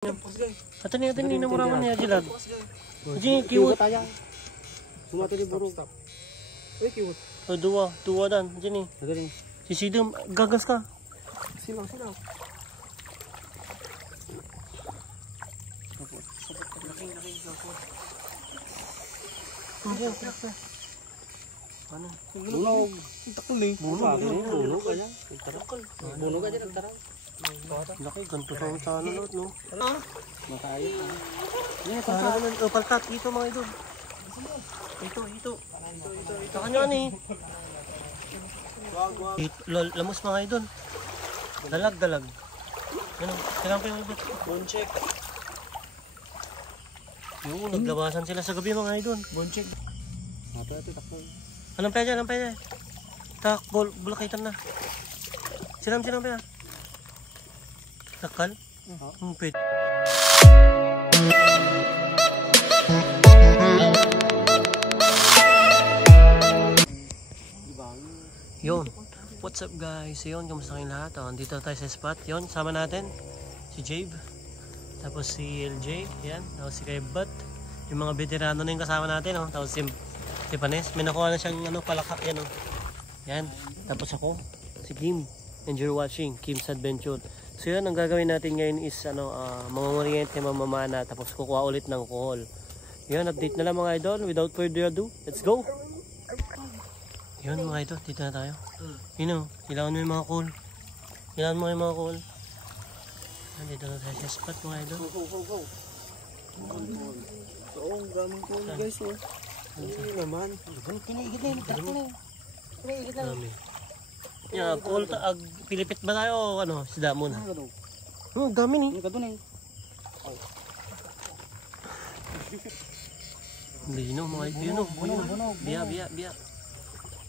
Ato ni namuraman niya jilad. Jadi kiwot aja. Semua tadi burung. Kiwot. Dua dan jadi. Sisidum gagas ka. Silaw. Ano? Bunog. Takol eh. Bunog aja. Bunog aja nagtarang. Laki, ganito sa sana lot, no? Matayo. Paltat, ito mga idol. Ito. Sa kanya ni. Lamos mga idol. Dalag. Ano? Kailangan pa yung ibot. Boncheck. Yung naglabasan sila sa gabi mga idol. Boncheck. Ito takol. Anong pwede? Tak, bulakitan na. Siram pa. Takal? Pwede. Yun. What's up guys? Yun, kamusta kayong lahat? Dito tayo sa spot. Yun, sama natin si Jabe. Tapos si LJ. Yan. Tapos si Kaibat. Yung mga veterano na yung kasama natin. Tapos si Panes. May nakuha na siyang palaka. Yan. Yan. Tapos ako. Si Kim. And you're watching Kim's Adventure. So yun, ang gagawin natin ngayon is mangunguriente, mamamana, tapos kukuha ulit ng alcohol. Yun, update na lang mga idol. Without further ado, let's go! Yun mga idol, dito na tayo. Yun kailangan mo yung mga call. Dito na tayo sa spot mga idol. Go. Oo, gamang call guys. Hindi naman. Kinaigit na. Dami. Yeah, call Pilipit ba tayo o sida muna? Dami ni. Lino mga idol. Biya.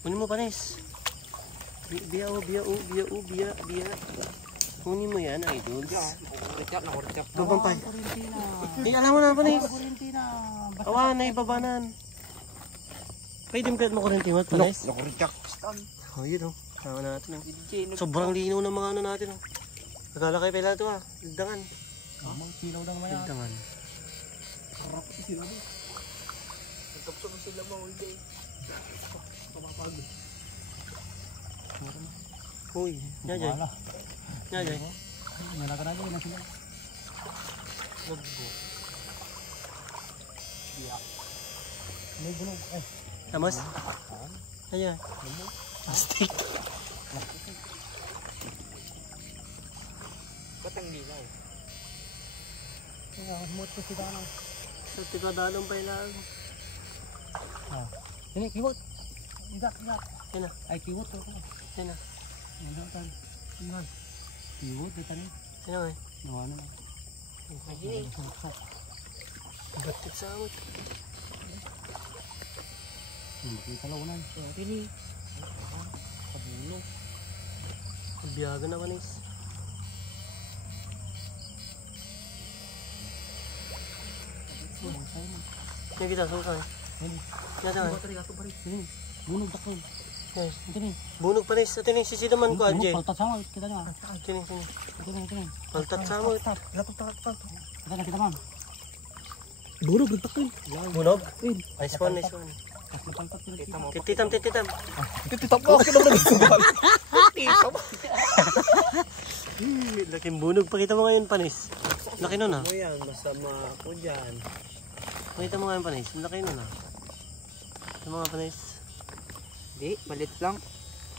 Kunin mo Panis. Biya. Kunin mo yan idol. Gabampay. Alam mo na Panis. Awan na ibabanan. Pwede mo kurinti mo Panis? Oh yun Tama natin Sobrang linaw ng mga natin Nagalakay pala ito Ligdangan. Silaw lang maya. Ligdangan. Harap ito silaw. Nagkapsama sila mga ulday. Kamapagod. Uy, Nyajay. Nalagarago na sila. Lagbo. May bunog. Tamos? Ayan. Plastic. Batang lilaw. Humot ko si Danang. Sa tigadalong pa ilang. Ini kiwot. Idak. Yan na. Ay kiwot. Yan na. Kiwot ito rin. Yan na Nawa na. Batik sa amot. Makita launan. Pili. Kabulo. Biyaga na Panis. Yan kita suka Bunog takol. Bunog Panis. Ito ni sisidaman ko Anje. Paltat sama kita niya. Sini. Ito. Paltat sa amot. Kita man. Bunog takol. Bunog? Nice one. Tititam. Titap mo ako na nagsubal. Laking bunog. Pakita mo ngayon Panis. Laki nun Mo yan, masama ako dyan. Pakita mo ngayon Panis. Laki nun Ito mga Panis. Di, malit lang.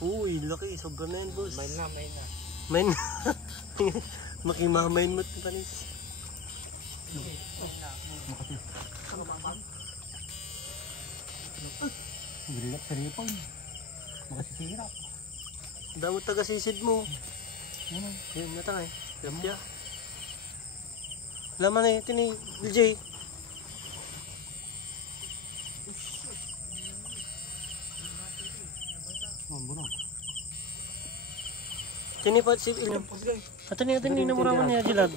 Uy, laki. Sobra na yan boss. May na. Main. Makimamain mo ito Panis. Grilap sa ripon. Makasisira. Damo taga-sisid mo. Yun, natangay. Lapya. Laman ito ni DJ. Bunog. Tini pa si Ato ni namuraman niya jilad.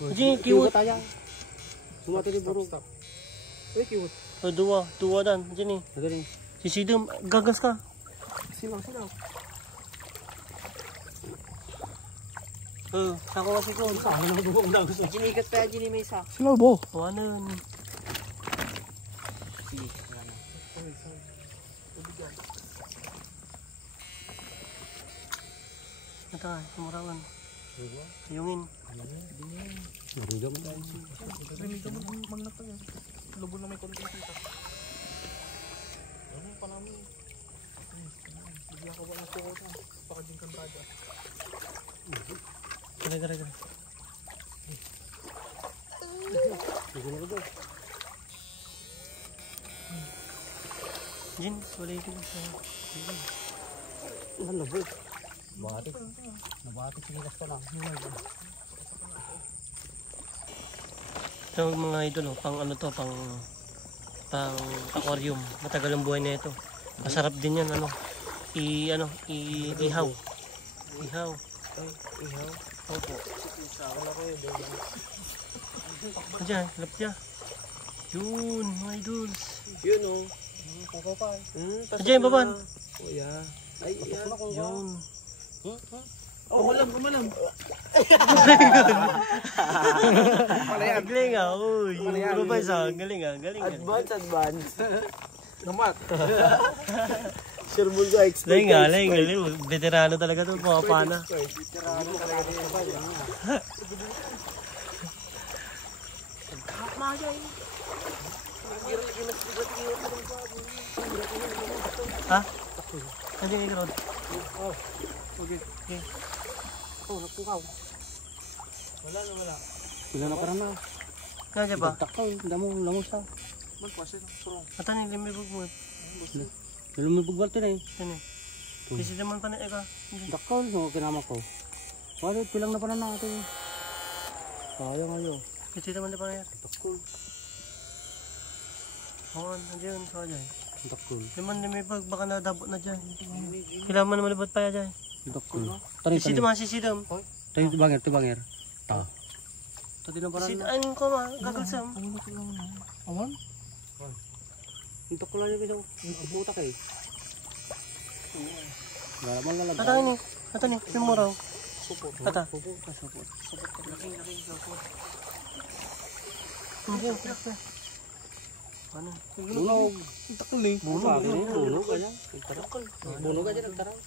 Jadi Kiwot kiwot. aja. Semua tadi burung. Kiwot. Dua dan jadi. Sisidum gagas ka. Silaw. Saan ko kasi ko? Saan na bubong na gusto? Ginigat pa yan, may isa. Sinalbo. O ano yun? Ito nga, sumurawan. Ayungin. Marugam tayo. Lubo na may konting kita. Ano pa namin? Bigyan ka ba ng suko na? Baka din kang bada. Gara. Jin, wala ito. Ano ba? Batik. Nabatik sinilas ka lang. Ito mga idol, pang ano to, pang aquarium. Matagal ang buhay na ito. Masarap din yan, ihaw. Ihaw. Opo. Diyan, lap dyan. Yun, mga idols. Yun o. Kukaw pa. Diyan, baban. Kuya. Ay, Yun. Kumalam. Galing ah, uy. Puro ba isa? Galing ah. Advance. Namat. Sure ga expert. Galing. Veterano talaga to, mga pana. Veterano talaga din ba yan? Ha? Nandiyan yung road. Okay. Nakukaw. Wala. Wala na parang na. Kaya ba? Takaw, lamong siya. Atan yung limibog mo. Lumibog ba ito na eh? Yan eh. Kasi naman pa na eka. Takaw, kinama ko. Wala, pilang na parang na ito eh. Sayang ayo. Kasi naman na pa na yan. Takaw. Oo, nandiyan. Kaya dyan. Takaw. Naman limibog, baka nadabot na dyan. Kailangan man malibot pa yan dyan. Takaw. Sisidam. Tayo tibangir. Ta. Tadi na parang. Sisidaan ko ma, gagalsam. Awan? Untuk ko lang yung bitaw. Ang puta kayo. Galaman lalag. Ata ni, yung muraw. Ata. Support. Ano? Bunog. Takol eh. Bunog kaya. Bunog aja nagtarang.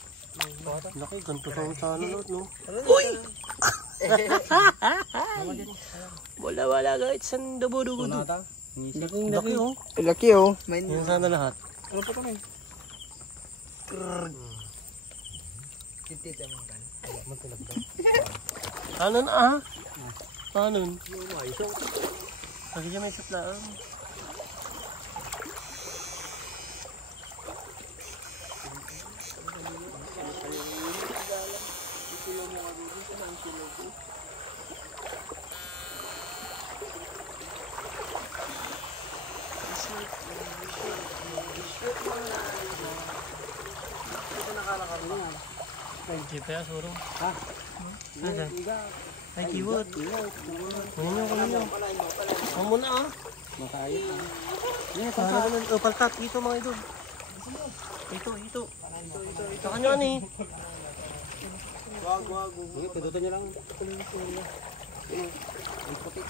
Laki, ganito sa sana lahat, no? Uy! Wala guys, saan dugo-dugo do? Laki oh. Laki oh. Yan sana lahat. Ano pa kami? Titit naman kan. Ano na ah? Ano? Lagi dyan may suplaan. Jeepnya suruh. Hah? Ada. Ay, kiwot. Kunin nyo. Kamu na ah. Makain. Paltat dito mga idol. Ito. Saka nyo ani. Wag. Okay, pinutan nyo lang. Ang puti.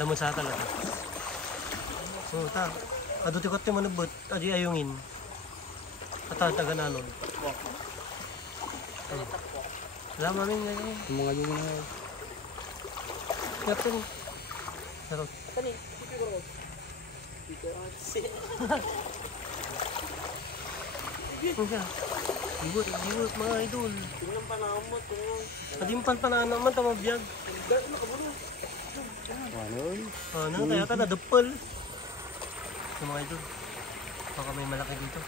Lamon sa talaga. Oh, ta. Adutikot ti manubot, adi ayungin. Ata taganalon. Alam namin ngayon. Yung mga yung mga. Kapten. Sarot. Kani. Diwot mga idol. Tingnan pa na mo, tingnan. Adimpan pa na naman tamabiyag. Ano, kaya ka nadapal. Ito mga idol. Baka may malaki dito.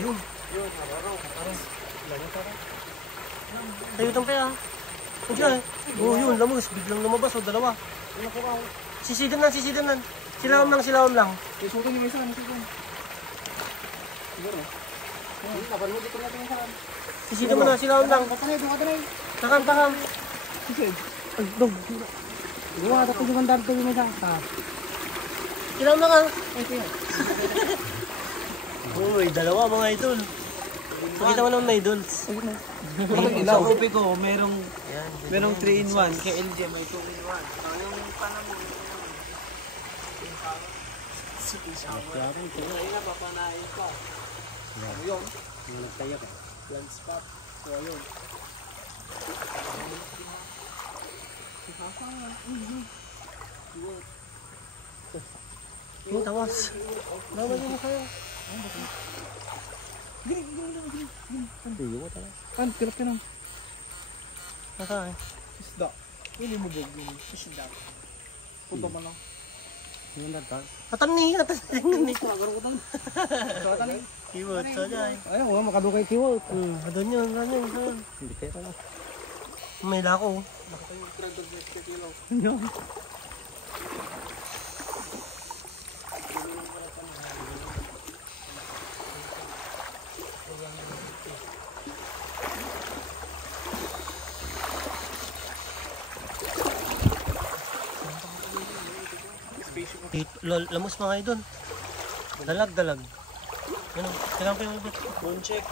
Ayun. Tayo itong kaya. Oh, yun, lamus. Biglang lumabas o dalawa. Sisidan nan. Silawam lang. Isutin yung isa. Siguro. Kapan mo dito natin sa kan. Sisito mo na sila lang. Katanay, doon katanay. Takam, takam. Ay, dog. Gawa dapat yung mandar to may data. Sila lang ah. Ay, kuya. Uy, dalawa mga idol. Pakita mo naman mga idols. Sa upi ko, merong Yan. 3-in-1. Kay LJ may 2-in-1. Yung panamo. Ayun na, papanahin pa. Ayun. Nagtayak eh. Land spot. So, ayun. Yung tawas. Dawa yun kayo. Kan, tirap ka na. Naka eh. Isda. Hindi mo bog yun. Isda. Punta mo lang. Yung mandar ta. Atani, atani. Agaro ko tan. Katanay. Keyword, so dyan. Ayaw, wala makadukay tiwo. Adon yun, adon yun. Hindi kaya ka na. May lako. Nakita yung 300 net per kilo. Yun. Lamos mga idol. Dalag, dalag. Ano? Kailangan ko yung ibig. Bone check.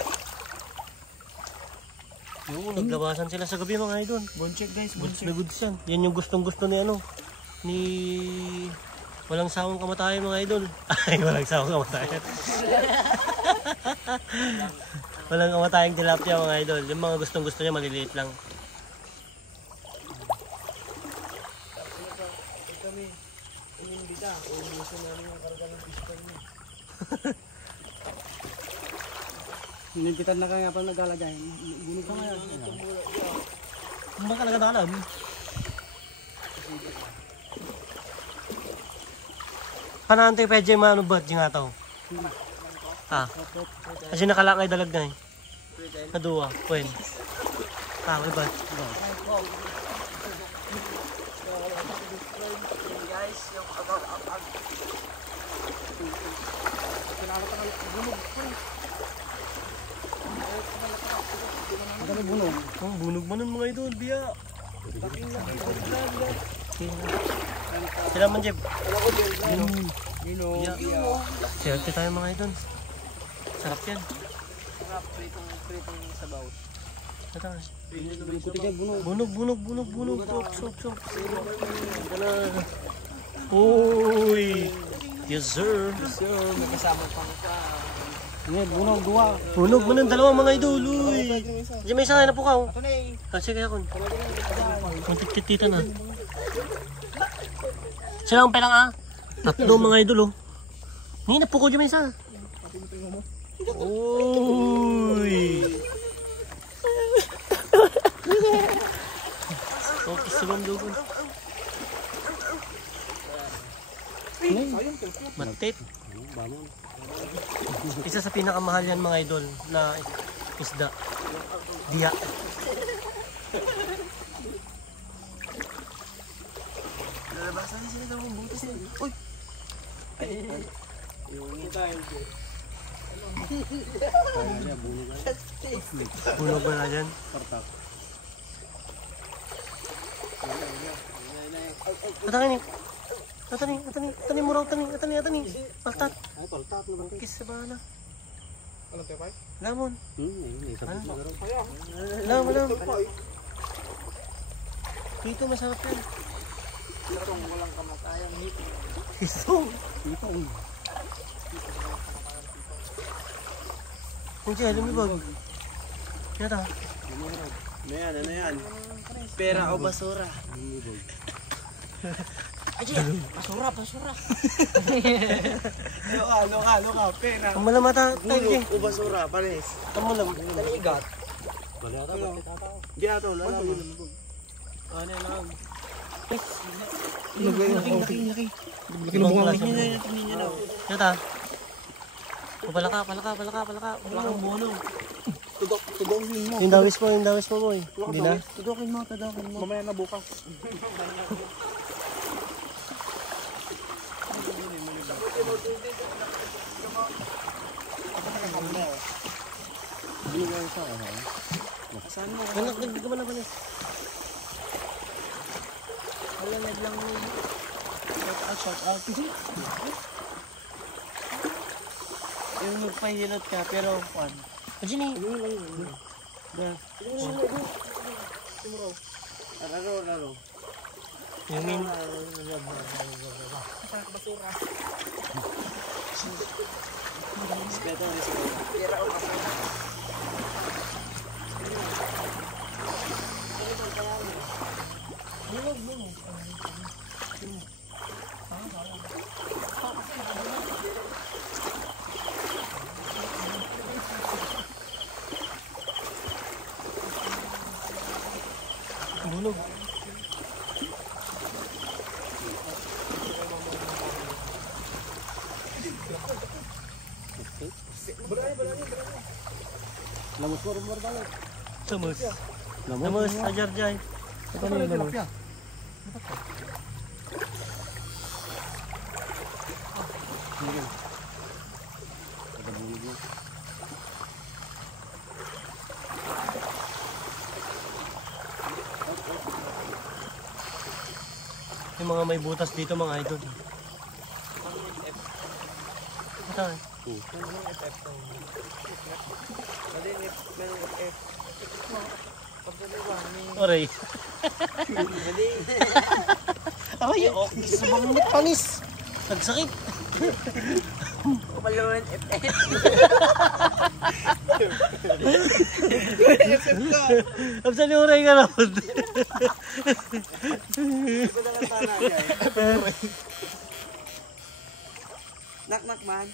Oo, naglabasan sila sa gabi mga idol. Bone check guys. Bone Goods check. na goods yan. Yan yung gustong gusto ni ano. Ni... Walang sawang kamatayan mga idol. Ay, walang sawang kamatayan. Walang kamatayang tilapia mga idol. Yung mga gustong gusto niya maliliit lang. Kami, inimbita. Ubusin namin yung karga ng piston niya. Nilimpitan na kaya pa naglalagay. Gunog ka nga. Kung ba talaga nakalam? Panante pwede yung ano ba? Yung ataw. Ah. Kasi nakalakay dalag na eh. Naduwa. Pwede. Ah, may ba? Guys, yung abang-abang. Madami bunog. Oh, bunog man nun mga idol, biya. Laking-laki. Balik-balik. Sila man, Jeb. Wala ko din. Yun. Biya. Siyerte tayo mga idol. Sarap yan. Sarap. Pritong sabaw. Ito. Puti dyan, bunog. Bunog. Sok. Gana. Uy. Yes, sir. Sir, may kasama pang pa. Ngayon, bunog, duwa. Bunog man ng dalawa mga idol. Uy. Diyan may isa na po ka. Ito na eh. Kasi kaya kun. Magtitita na. Sila ang pelang ah. Tatlo mga idol oh. Hindi na po ko dyan may isa. Uy. Okay, silong dugon. Matit. Isa sa pinakamahal yan mga idol na isda. Diya. Lalabasan na sila ng butas na. Uy! Yung tayo. Bunog ba na dyan? Atani, muraw, atani. Paltat. Ay, paltat na ba? Kis sa bala. Alam tayo pa? Lamon. Isa pa siguro. Lam. Dito masarap yan. Itong walang kamatayang hito. Isong. Ito. Kung siya, lumibag. Yata. Ano yan? Pera o basura? Aji! Basura! Loka, pera. Ang malamata tayo eh. O basura, pares. Ang malam. Taligat. Bali ata, bakit ata? Di ato, lalaman. Ano yan lang? Laki. Tingnan niyo na. Yata. O palaka. Palakang buno. Tudokin mo. Yung dawis mo boy. Hindi na. Tudokin mo. Mamaya na bukas. Binigay sa ako. Saan mo? Hindi ka ba napanis? Wala naglang shout out. Yung magpahilot ka, pero pan. Ajin eh. Raro. Yung min. Basura. Respeto. Tira o basura. Bunog. Lamus mo rumor tayo. Lamus. Lamus. Ajar jay. Ito na yung lamus. Yung mga may butas dito mga idol. Ito eh. Oray. Ay, oh, sumamot panis. Nagsakit. Kapalaman FF. Absali oray ka naman. Nak man.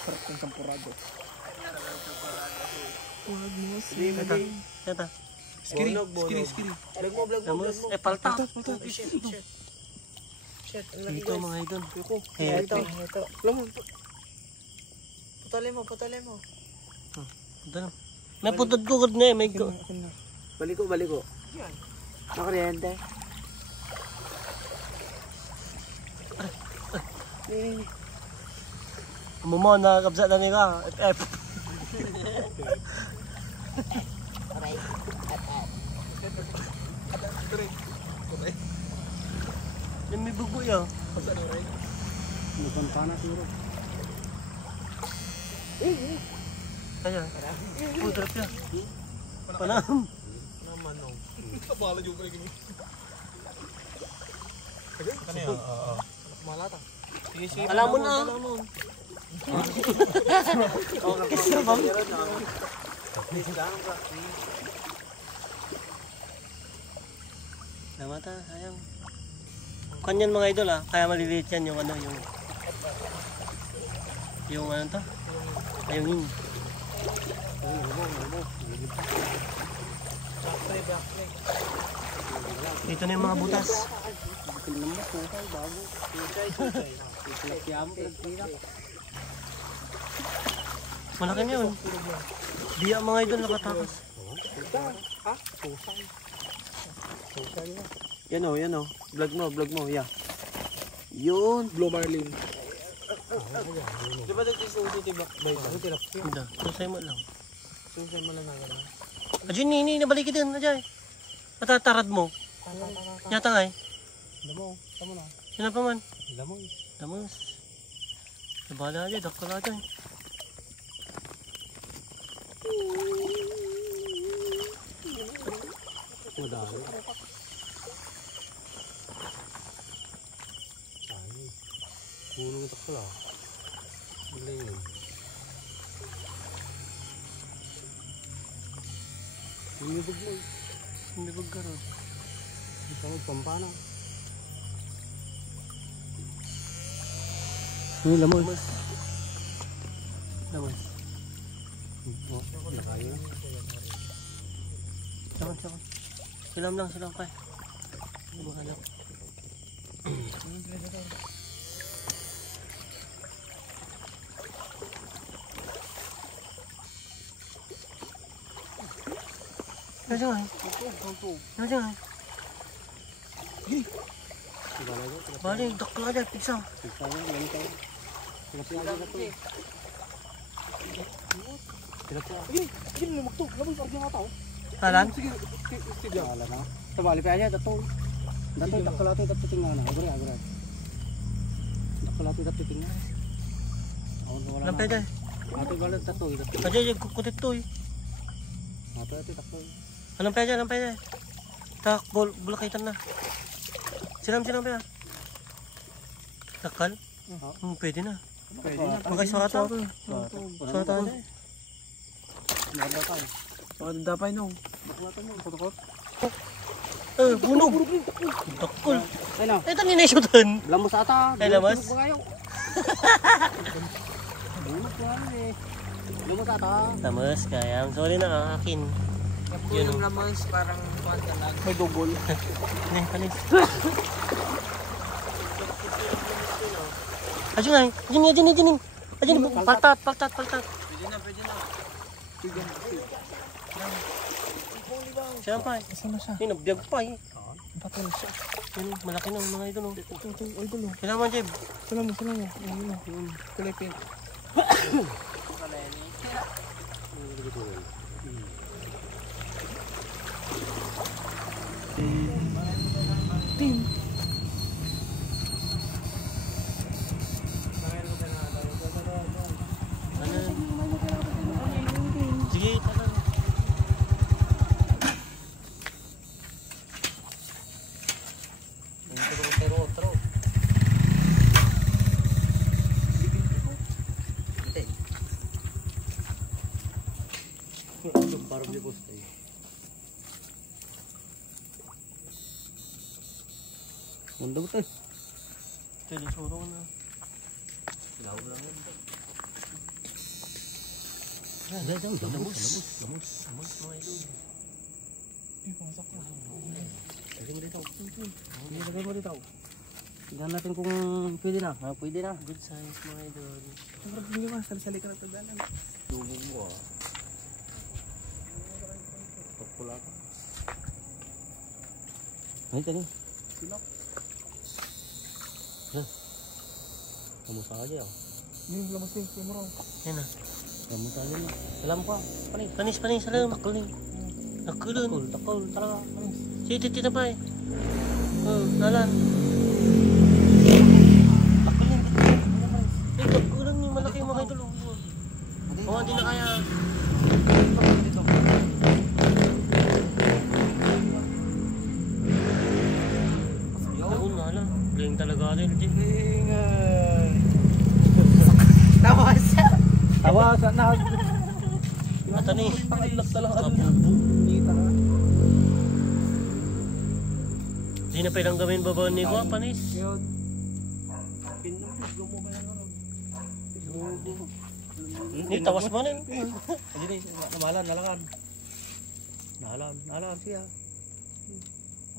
Parang sampurado. Ito. Skiri. Vlog mo. Lamus. Palta. Shit. Dito mga idol. Ito. Lamon. Putali mo. Ito na. May putod ko na eh. May ko. Baliko. Yan. Nakaryente. Mumo na kapsa na niya. FF. Yung may bugo yun. Bukan panas siguro. Ayan. Pudrap yan. Panam. Naman no. Bala juga lagi ni. Kan ya? Malata. Alam mo na. Isa ba? Namata, sayang. Kanyan mga idol ah, kaya maliliit yan yung ano, yung ano to? Ayungin. Dito na yung mga butas. Malaki na yun. Biya mga idol nakatakas. Yan o. Vlog mo. Yeah. Yun. Blue Marlin. Di ba nagsususo diba? Hindi, susay mo lang. Susay mo lang na gano'n. Ajun, nini, nabalik din. Ajay. Matatarad mo. Yata nga eh. Tama na. Sino pa man? Lamang. Lamas. Nabala aja, dakal aja. Madali. Puno ng takla. Galing. Lumibog mo. Lumibog ka ron. Ito ang pampana. Lamas. Lamas. Nakayo. Sakan. Silam lang kay. Lumahanap. Jangan. Balik, dakla aja, pisang. Pisang, ganito. Pinapilala na to. Tilat siya. Sige, lumagto. Labas, arjang ata, oh. Alan? Sige, sige. Wala na. Tabali pa aja dato. Dato takalato dato tingnan na. Agora. Takalato dato tingnan. Wala. Alam pwede. Ato bala dato dato. Kaya kukutit to eh. Ato taklo. Alam pwede. Tak, bulakitan na. Siram pa. Takal? Pwede na. Pwede na. Makay sa ato. Sa ato. Nada tayo. Dapay no. Baklatan mo foto. Bunog. Takol. Ay na. Ito ni naisutan. Lamos ata. Ay, lamos? Bunog yan eh. Lamos ata. Tamas kaya. Ang sorry na akin. Yung lamang parang kuwanta lang. May dugol. Nih, panis. Ayo nga. Dini. Paltat. Pwede na. Sige. Siya pa eh. Saan na siya? Yun, nabiyag pa eh. Patay siya. Yun, malaki na mga idol. Oh. Ito, idol, oh. Kailangan Jeb. Salam mo. Kulipin. Team. Sige, tara. Taro. Parang di gusto eh. Mundo to. Pwede surong na. Lamos mga idol. Lagay mo dito. Tingnan natin kung pwede na. Pwede na. Good size mga idol. Sobrang hindi mas sali ka na tagalan. Lubog mo ah. Pula ka. Ay, tani. Silap. Kamu saja. Yung lamas yung kumuraw. Yan na. Kamu saja na. Alam pa. Panis. Alam. Takol ni. Nakulun. Takol. Tara. Sige, tita pa eh. Alan. Nakulun yung malaki mga idol. Hindi na kaya. Yun na lang. Galing talaga rin. Tawas na. Mata ni. Pangalak talaga. Kabubo. Kita na. Di na pwedeng gawin baba ni ko, panis. Yun. Ni tawas mo rin. Hindi namalan nalakan. Nalan siya.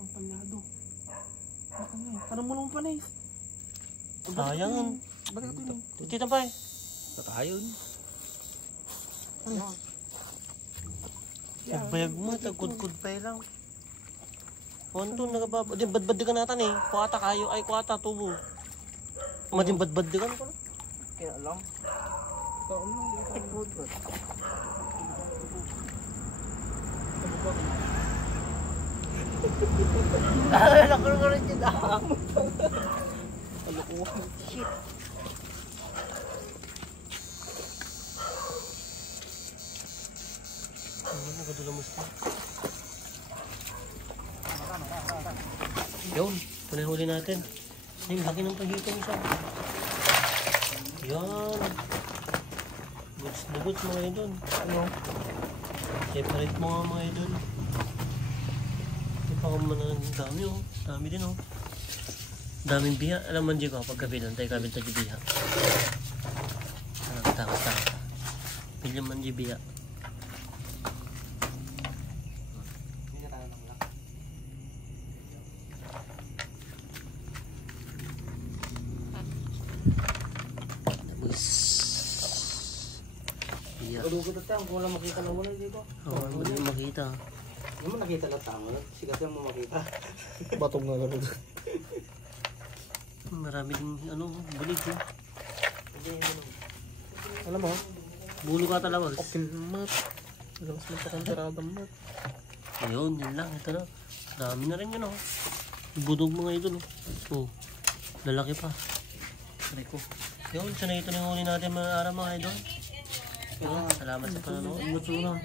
Ang palyado. Parang mo naman panay. Sayang. Bakit ito yun? Tita pa eh. Tatayon. Nagbayag mo, tagkudkud pa lang. Honto, nagababa. Di, badbad di ka natin eh. Kuwata kayo, ay kuwata, tubo. Mading badbad di ka na pala. Kaya lang. Taon lang, dito ang road ba? Nakulong yun ah. Kalukuhan. Shit. Ano, nagdulamos ka. Yun. Huli natin. Yung laki ng pagito mo siya. Yan. Goods na goods mga idol. Ano? Separate mo nga mga idol. Ito pa kung manang dami oh. Dami din oh. Daming biha. Alam man dyan ko pag kabilan tayo kabil tayo biha. Takot. Pilyan man dyan biha. Biha. Kalugod at tayo. Kung wala makita na muna dito. Oo, hindi mo makita. Hindi mo nakita na tango. Sigat yan mo makita. Batong nga lang. Marami din ano, bulig eh. Alam mo, Bulo ka talawas. Open mat. Lakas mo pa kang taradang mat. Ayun, yun lang. Ito na. Dami na rin yun oh. Budog mga idol oh. Oh, lalaki pa. Try ko. Yun, so na ito na yung huli natin mga araw mga idol. Yun, salamat sa panonood.